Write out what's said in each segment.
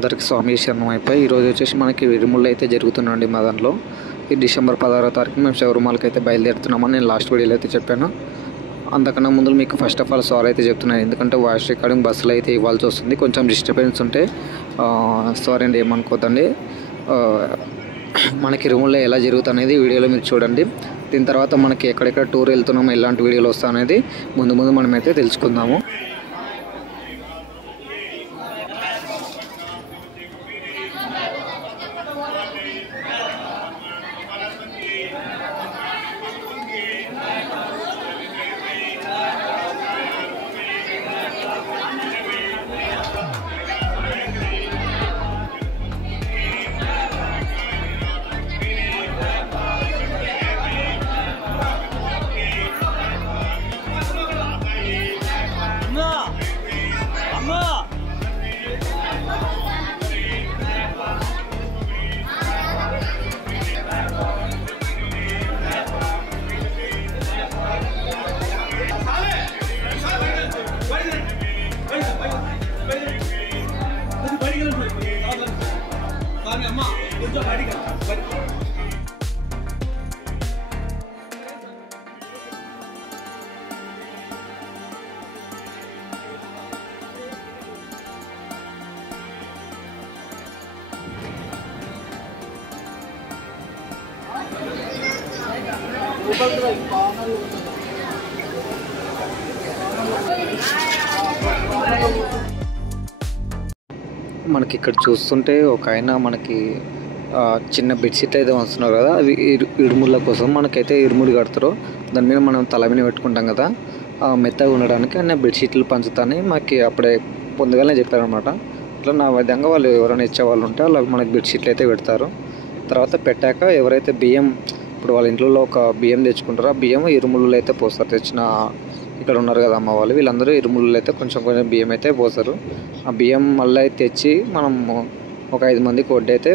అందరికీ స్వామి శరణం అయిపోయి ఈరోజు వచ్చేసి మనకి ఇరుముళ్ళు అయితే జరుగుతుందండి మా దాంట్లో. ఈ డిసెంబర్ 16వ తారీఖు మేము శబరిమలకి అయితే బయలుదేరుతున్నామని నేను లాస్ట్ వీడియోలో అయితే చెప్పాను. అంతకన్నా ముందు మీకు ఫస్ట్ ఆఫ్ ఆల్ సారీ అయితే చెప్తున్నాను, ఎందుకంటే వాయిస్ రికార్డింగ్ బస్సులో అయితే ఇవ్వాల్సి వస్తుంది. కొంచెం డిస్టర్బెన్స్ ఉంటే సారీ అండి, ఏమనుకోదండి. మనకి ఇరుముళ్ళు ఎలా జరుగుతుంది వీడియోలో మీరు చూడండి. దీని తర్వాత మనకి ఎక్కడెక్కడ టూర్ వెళ్తున్నామో ఎలాంటి వీడియోలు వస్తా అనేది ముందు మనమైతే తెలుసుకుందాము. మనకి ఇక్కడ చూస్తుంటే ఒక ఆయన మనకి చిన్న బెడ్షీట్ అయితే వస్తున్నారు కదా, అవి ఇరుముళ్ళ కోసం మనకైతే ఇరుముడి కడతారు. దాని మీద మనం తల మీద పెట్టుకుంటాం కదా, మెత్తగా ఉండడానికి అన్న బెడ్షీట్లు పంచుతాని మాకు అప్పుడే పొందుగానే చెప్పారనమాట. అట్లా నా విధంగా వాళ్ళు ఎవరైనా ఇచ్చేవాళ్ళు ఉంటే వాళ్ళు మనకి బెడ్షీట్లు అయితే పెడతారు. తర్వాత పెట్టాక ఎవరైతే బియ్యం, ఇప్పుడు వాళ్ళ ఇంట్లో ఒక బియ్యం తెచ్చుకుంటారో ఆ బియ్యం ఇరుముళ్ళు అయితే పోస్తారు. తెచ్చిన ఇక్కడ ఉన్నారు కదా అమ్మ వాళ్ళు, వీళ్ళందరూ ఇరుముళ్ళు అయితే కొంచెం బియ్యం అయితే పోస్తారు. ఆ బియ్యం మళ్ళీ తెచ్చి మనం ఒక 5 మందికి వడ్డీ అయితే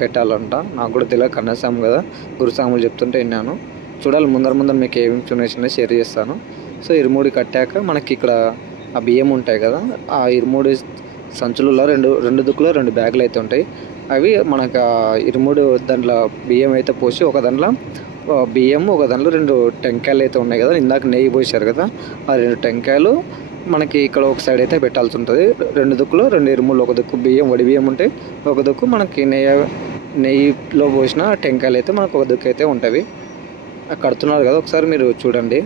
పెట్టాలంట. నాకు కూడా తెలియదు, కన్నస్వామి కదా, గురుస్వాములు చెప్తుంటే విన్నాను. చూడాలి ముందర మీకు ఏ ఇన్ఫర్మేషన్ షేర్ చేస్తాను. సో ఇరుముడి కట్టాక మనకి ఇక్కడ ఆ బియ్యం ఉంటాయి కదా, ఆ ఇరుముడి సంచులలో రెండు దుక్కులో 2 బ్యాగులు అయితే ఉంటాయి. అవి మనకు ఇరుముడు దాంట్లో బియ్యం అయితే పోసి ఒక దాంట్లో బియ్యం, ఒక దాంట్లో 2 టెంకాయలు అయితే ఉన్నాయి కదా, ఇందాక నెయ్యి పోసారు కదా, ఆ 2 టెంకాయలు మనకి ఇక్కడ ఒక సైడ్ అయితే పెట్టాల్సి ఉంటుంది. 2 దుక్కులో 2 ఇరుములు, ఒక దుక్కు బియ్యం వడి బియ్యం ఉంటాయి, ఒక దుక్కు మనకి నెయ్యిలో పోసిన టెంకాయలు అయితే మనకు ఒక దుక్కు అయితే ఉంటుంది. కడుతున్నారు కదా, ఒకసారి మీరు చూడండి.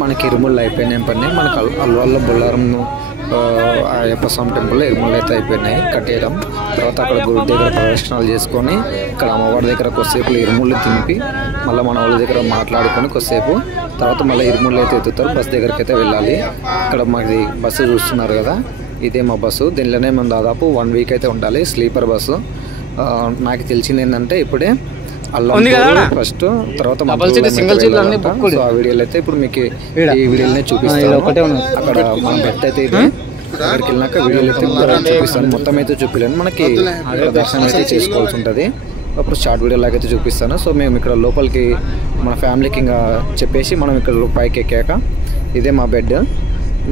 మనకి ఇరుముళ్ళు అయిపోయినాయి పని మనకు అల్వాళ్ళ బొల్లారం అయ్యప్ప స్వామి టెంపుల్లో ఇరుముళ్ళు అయితే అయిపోయినాయి కట్టేయడం. తర్వాత అక్కడ గుడి దగ్గర ప్రదర్శనలు చేసుకొని ఇక్కడ అమ్మవారి దగ్గర కొద్దిసేపు ఇరుముళ్ళు తింపి మళ్ళీ మన వాళ్ళ దగ్గర మాట్లాడుకొని కొద్దిసేపు తర్వాత మళ్ళీ ఇరుముళ్ళు అయితే ఎత్తుతారు. బస్ దగ్గరికి అయితే వెళ్ళాలి. ఇక్కడ మాది బస్సు చూస్తున్నారు కదా, ఇదే మా బస్సు. దీనిలోనే మేము దాదాపు 1 వీక్ అయితే ఉండాలి. Sleeper bus. నాకు తెలిసింది ఏంటంటే ఇప్పుడే అల్లం ఫస్ట్ తర్వాత ఆ వీడియోలు అయితే ఇప్పుడు మీకు ఈ వీడియోనే చూపిస్తాను. అక్కడ మన బెడ్ అయితే ఇది అక్కడికి వెళ్ళినాక వీడియోలు అయితే చూపిస్తాను. మొత్తం అయితే చూపించలేను, మనకి దర్శనం అయితే చేసుకోవాల్సి ఉంటుంది. అప్పుడు షార్ట్ వీడియో లాగైతే చూపిస్తాను. సో మేము ఇక్కడ లోపలికి మన ఫ్యామిలీకి ఇంకా చెప్పేసి మనం ఇక్కడ పైకి ఎక్కాక ఇదే మా బెడ్.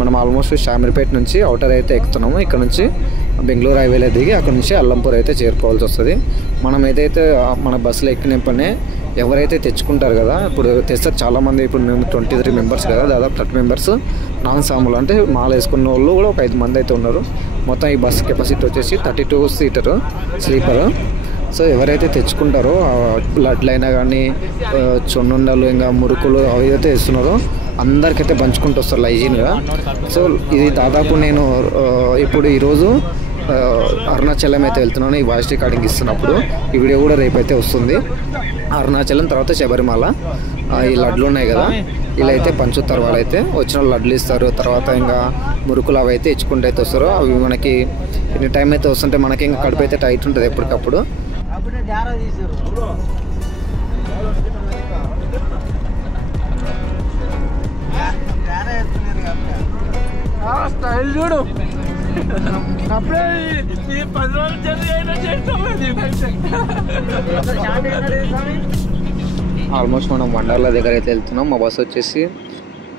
మనం ఆల్మోస్ట్ షామీర్పేట నుంచి అవుటర్ అయితే ఎక్కుతున్నాము. ఇక్కడ నుంచి బెంగళూరు హైవేలో దిగి అక్కడ నుంచి అల్లంపూర్ అయితే చేరుకోవాల్సి వస్తుంది. మనం ఏదైతే మన బస్సులో ఎక్కినప్పుడే ఎవరైతే తెచ్చుకుంటారు కదా, ఇప్పుడు తెస్తారు చాలామంది. ఇప్పుడు మేము 23 మెంబర్స్ కదా, దాదాపు 30 మెంబర్స్ నాన్ సాములు అంటే మాల వేసుకున్న వాళ్ళు కూడా ఒక 5 మంది అయితే ఉన్నారు. మొత్తం ఈ బస్ కెపాసిటీ వచ్చేసి 32 సీటర్ స్లీపర్. సో ఎవరైతే తెచ్చుకుంటారో లడ్లు అయినా కానీ చొన్నుండలు ఇంకా మురుకులు అవి అయితే వేస్తున్నారో అందరికైతే పంచుకుంటూ వస్తారు హైజీన్గా. సో ఇది దాదాపు నేను ఇప్పుడు ఈరోజు అరుణాచలం అయితే వెళ్తున్నాను. ఈ వాయిస్ రికార్డింగ్ ఇస్తున్నప్పుడు ఈ వీడియో కూడా రేపైతే వస్తుంది. అరుణాచలం తర్వాత శబరిమల ఈ లడ్లు ఉన్నాయి కదా, ఇలా అయితే పంచుతారు. వాళ్ళైతే వచ్చిన లడ్లు ఇస్తారు. తర్వాత ఇంకా మురుకులు అవి అయితే ఇచ్చుకుంటూ అయితే వస్తారు. అవి మనకి ఎన్ని టైం అయితే వస్తుంటే మనకి ఇంకా కడుపు అయితే టైట్ ఉంటుంది ఎప్పటికప్పుడు. స్టైల్ చూడు, అప్పుడే 10 రోజులు జర్నీ అయినా ఆల్మోస్ట్ మనం వండర్లా దగ్గర అయితే వెళ్తున్నాం. మా బస్సు వచ్చేసి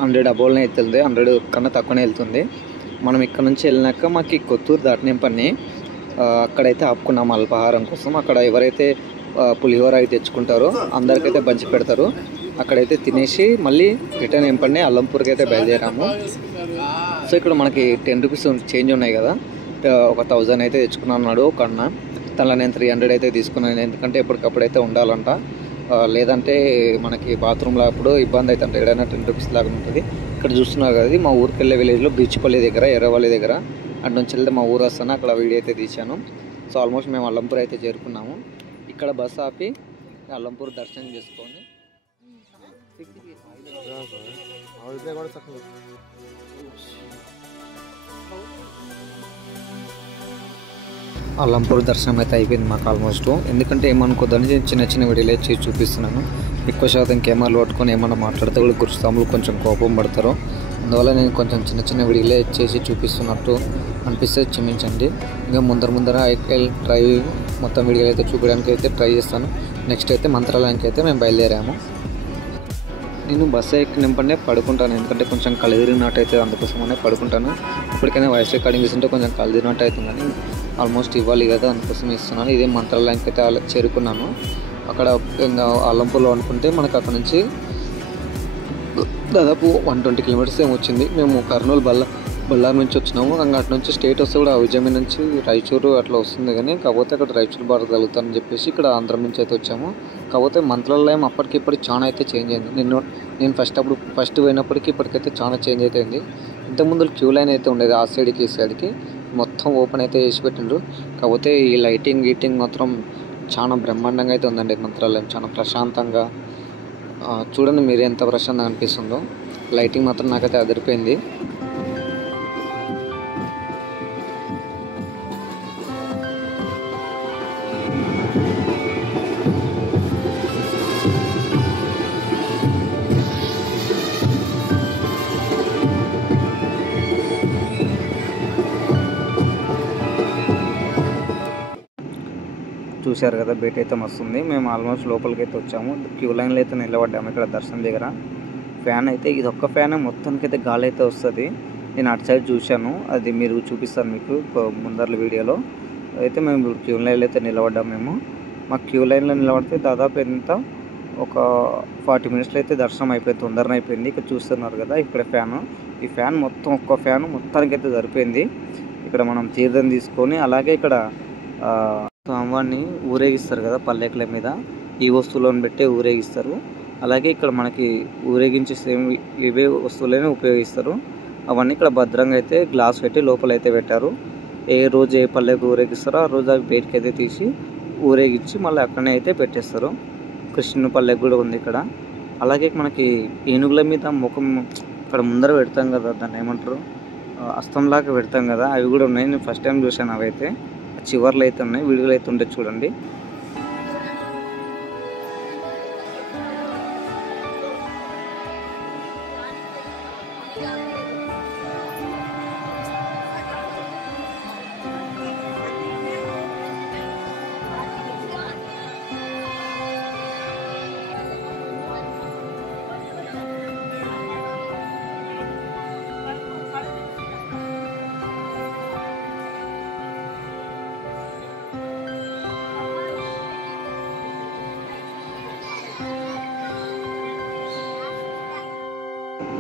100 అబోవ్నే వెళ్తుంది, 100 కన్నా తక్కువనే వెళ్తుంది. మనం ఇక్కడ నుంచి వెళ్ళినాక మాకు కొత్తూరు దాటిన పని అక్కడైతే ఆపుకున్నాం అల్పాహారం కోసం. అక్కడ ఎవరైతే పులిహోర అయితే తెచ్చుకుంటారో అందరికైతే పంచి పెడతారు. అక్కడైతే తినేసి మళ్ళీ రిటర్న్ ఏంపండి అల్లంపూర్కి అయితే బయలుదేరాము. సో ఇక్కడ మనకి 10 రూపీస్ చేంజ్ ఉన్నాయి కదా, ఒక 1000 అయితే తెచ్చుకున్నాడు ఒక అన్న. తనలో నేను 300 అయితే తీసుకున్నాను, ఎందుకంటే ఎప్పటికప్పుడు అయితే ఉండాలంట. లేదంటే మనకి బాత్రూమ్లో అప్పుడు ఇబ్బంది అవుతుంట. ఏదైనా 10 రూపీస్ లాగా ఉంటుంది. ఇక్కడ చూస్తున్నారు కదా, మా ఊరికి వెళ్ళే విలేజ్లో బీచ్పల్లి దగ్గర ఎర్రవల్లి దగ్గర అటు నుంచి వెళ్తే మా ఊరు వస్తాను. అక్కడ వీడియో అయితే తీశాను. సో ఆల్మోస్ట్ మేము అల్లంపూర్ అయితే చేరుకున్నాము. ఇక్కడ బస్సు ఆపి అల్లంపూర్ దర్శనం చేసుకొని అల్లంపూర్ దర్శనం అయితే అయిపోయింది మాకు ఆల్మోస్ట్. ఎందుకంటే ఏమనుకోద్దని చిన్న చిన్న వీడియోలు చేసి చూపిస్తున్నాను. ఎక్కువ శాతం కెమెరాలు పట్టుకొని ఏమన్నా మాట్లాడితే కూడా గురుస్వాములు కొంచెం కోపం పడతారు. అందువల్ల నేను కొంచెం చిన్న చిన్న వీడియోలే చేసి చూపిస్తున్నట్టు అనిపిస్తే క్షమించండి. ఇంకా ముందర ట్రై మొత్తం వీడియోలు అయితే చూపించడానికి అయితే ట్రై చేస్తాను. నెక్స్ట్ అయితే మంత్రాలయానికి అయితే మేము బయలుదేరాము. నేను బస్సు ఎక్కినప్పుడే పడుకుంటాను, ఎందుకంటే కొంచెం కళ్ళు తిరిగినట్టు అవుతుంది. అందుకోసమనే పడుకుంటాను. ఇప్పటికైనా వాయిస్ రికార్డింగ్ ఇస్తుంటే కొంచెం కళ్ళు తిరిగినట్టు అవుతుంది, కానీ ఆల్మోస్ట్ ఇవ్వాలి కదా, అందుకోసం ఇస్తున్నాను. ఇదే మంత్రాలయానికి అయితే చేరుకున్నాను. అక్కడ ఇంకా అల్లంపూర్లో అనుకుంటే మనకు అక్కడ నుంచి దాదాపు 120 కిలోమీటర్స్ ఏమి వచ్చింది. మేము కర్నూలు బళ్ళారి నుంచి వచ్చినాము. ఇంకా అటు నుంచి స్టేట్ వస్తే కూడా విజయమి నుంచి రాయచూరు అట్లా వస్తుంది, కానీ కాకపోతే అక్కడ రాయచూరు బార్డర్ కలుగుతానని చెప్పేసి ఇక్కడ ఆంధ్ర నుంచి అయితే వచ్చాము. కాకపోతే మంత్రాలయం అప్పటికిప్పటికి చాలా అయితే చేంజ్ అయింది. నేను ఫస్ట్ పోయినప్పటికీ ఇప్పటికైతే చాలా చేంజ్ అయితే అయింది. ఇంతకుముందు క్యూ లైన్ అయితే ఉండేది, ఆ సైడ్కి ఈ సైడ్కి మొత్తం ఓపెన్ అయితే చేసి పెట్టిండ్రు. కాకపోతే ఈ లైటింగ్ మాత్రం చాలా బ్రహ్మాండంగా అయితే ఉందండి. మంత్రాలయం చాలా ప్రశాంతంగా, చూడండి మీరు ఎంత ప్రశాంతంగా అనిపిస్తుందో. లైటింగ్ మాత్రం నాకైతే అదిరిపోయింది. చూశారు కదా, బయట అయితే మస్తుంది. మేము ఆల్మోస్ట్ లోపలికి అయితే వచ్చాము. క్యూ లైన్లో అయితే నిలబడ్డాము ఇక్కడ దర్శనం దగ్గర. ఫ్యాన్ అయితే ఇది ఒక్క ఫ్యాన్ మొత్తానికి అయితే గాలి అయితే వస్తుంది. నేను అటు సైడ్ చూశాను, అది మీరు చూపిస్తాను మీకు ముందర వీడియోలో. అయితే మేము ఇప్పుడు క్యూ లైన్లో అయితే నిలబడ్డాము. మాకు క్యూ లైన్లో నిలబడితే దాదాపు ఎంత ఒక 40 మినిట్స్లో అయితే దర్శనం అయిపోయింది, తొందరగా అయిపోయింది. ఇక్కడ చూస్తున్నారు కదా, ఇక్కడ ఫ్యాను, ఈ ఫ్యాన్ మొత్తం ఒక్క ఫ్యాన్ మొత్తానికి అయితే సరిపోయింది. ఇక్కడ మనం తీర్థం తీసుకొని అలాగే ఇక్కడ స్వామివారిని ఊరేగిస్తారు కదా పల్లెకుల మీద, ఈ వస్తువులను పెట్టి ఊరేగిస్తారు. అలాగే ఇక్కడ మనకి ఊరేగించే సేమ్ ఇవే వస్తువులనే ఉపయోగిస్తారు. అవన్నీ ఇక్కడ భద్రంగా అయితే గ్లాస్ పెట్టి లోపల అయితే పెట్టారు. ఏ రోజు ఏ పల్లెకు ఊరేగిస్తారో ఆ రోజు అవి బయటకి అయితే తీసి ఊరేగించి మళ్ళీ అక్కడనే అయితే పెట్టేస్తారు. కృష్ణుని పల్లెకు కూడా ఉంది ఇక్కడ. అలాగే మనకి ఏనుగుల మీద ముఖం ఇక్కడ ముందర పెడతాం కదా, దాన్ని ఏమంటారు, అస్తంలాగా పెడతాం కదా, అవి కూడా ఉన్నాయి. నేను ఫస్ట్ టైం చూశాను. అవి అయితే చివర్లు అయితే ఉన్నాయి, వీడియోలు అయితే ఉంటాయి చూడండి.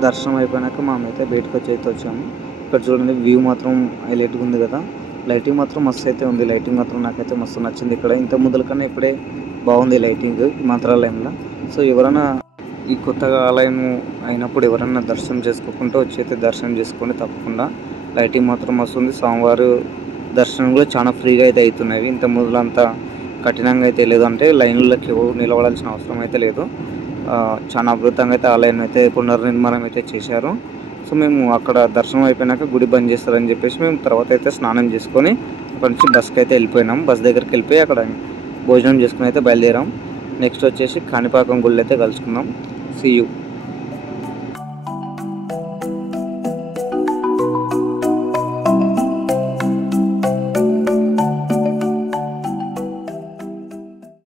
దర్శనం అయిపోయినాక మేమైతే బయటకు వచ్చాము. ఇక్కడ చూడండి, వ్యూ మాత్రం హైలైట్గా ఉంది కదా, లైటింగ్ మాత్రం మస్తు అయితే ఉంది. లైటింగ్ మాత్రం నాకైతే మస్తు నచ్చింది. ఇక్కడ ఇంత ముందుల కన్నా ఇప్పుడే బాగుంది లైటింగ్ ఈ మంత్రాలయంలో. సో ఎవరైనా ఈ కొత్తగా ఆలయం అయినప్పుడు ఎవరైనా దర్శనం చేసుకోకుండా వచ్చి అయితే దర్శనం చేసుకోండి తప్పకుండా. లైటింగ్ మాత్రం మస్తు ఉంది. స్వామివారు దర్శనం కూడా చాలా ఫ్రీగా అయితే అవుతున్నాయి. ఇంత ముందులంతా కఠినంగా అయితే లేదు, అంటే లైన్లకి నిలబడాల్సిన అవసరం అయితే లేదు. చాలా అద్భుతంగా అయితే ఆలయం అయితే పునర్నిర్మాణం అయితే చేశారు. సో మేము అక్కడ దర్శనం అయిపోయినాక గుడి బంద్ చేస్తారని చెప్పేసి మేము తర్వాత అయితే స్నానం చేసుకొని అక్కడ నుంచి బస్కి అయితే వెళ్ళిపోయినాం. బస్ దగ్గరికి వెళ్ళిపోయి అక్కడ భోజనం చేసుకుని అయితే బయలుదేరాం. నెక్స్ట్ వచ్చేసి కాణిపాకం గుళ్ళు అయితే కలుసుకుందాం. See you.